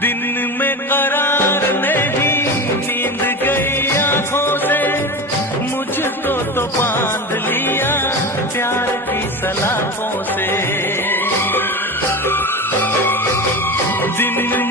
दिन में करार नहीं, नींद गई आंखों से, मुझको तो बांध लिया प्यार की सलाखों से। दिन